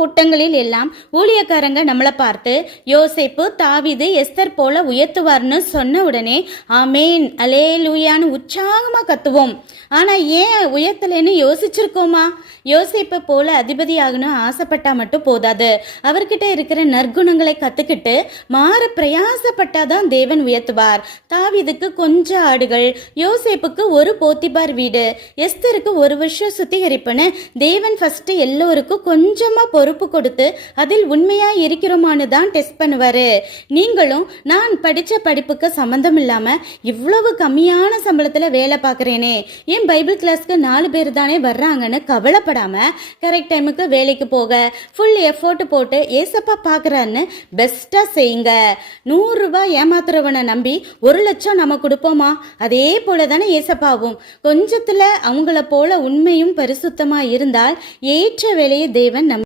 கூட்டங்களில் எல்லாம் ஊழியக்காரங்க நம்மளை பார்த்து யோசேப்பு தாவீது எஸ்தர் போல உயர்த்துவார்னு சொன்ன உடனே ஆமேன் அல்லேலூயான்னு உற்சாகமாக கத்துவோம். ஆனால் ஏன் உயர்த்தலைன்னு யோசிச்சிருக்கோமா? யோசேப்பை போல அதிபதி ஆகணும் ஆசைப்பட்டா மட்டும் போதாது. அவர்கிட்ட இருக்கிற நற்குணங்களை கற்றுக்கிட்டு மாற பிரயாசப்பட்டாதான் தேவன் உயர்த்துவார். தாவீதுக்கு கொஞ்சம் ஆடுகள், யோசேப்புக்கு ஒரு போத்திபார் வீடு, எஸ்தருக்கு 1 வருஷம் சுத்திகரிப்புன்னு தேவன் ஃபர்ஸ்ட் எல்லோருக்கும் கொஞ்சமாக பொறுப்பு கொடுத்து அதில் உண்மையாக இருக்கிறோமான்னு தான் டெஸ்ட் பண்ணுவார். நீங்களும் நான் படித்த படிப்புக்கு சம்மந்தம் இல்லாமல் இவ்வளவு கம்மியான சம்பளத்தில் வேலை பார்க்குறேனே, ஏன் பைபிள் கிளாஸ்க்கு 4 பேர் தானே வர்றாங்கன்னு கவலைப்படாமல் கரெக்ட் டைமுக்கு வேலைக்கு போக ஃபுல் எஃபோர்ட் போட்டு ஏசப்பா பார்க்குறான்னு பெஸ்ட்டாக செய்யுங்க. 100 ரூபாய் ஏமாத்துறவனை நம்பி 1 லட்சம் நம்ம கொடுப்போமா? அதே போல தானே ஏசப்பாவும். கொஞ்சத்தில் அவங்கள போல உண்மையும் பரிசுத்தமாக இருந்தால் ஏற்ற வேலையை தேவன்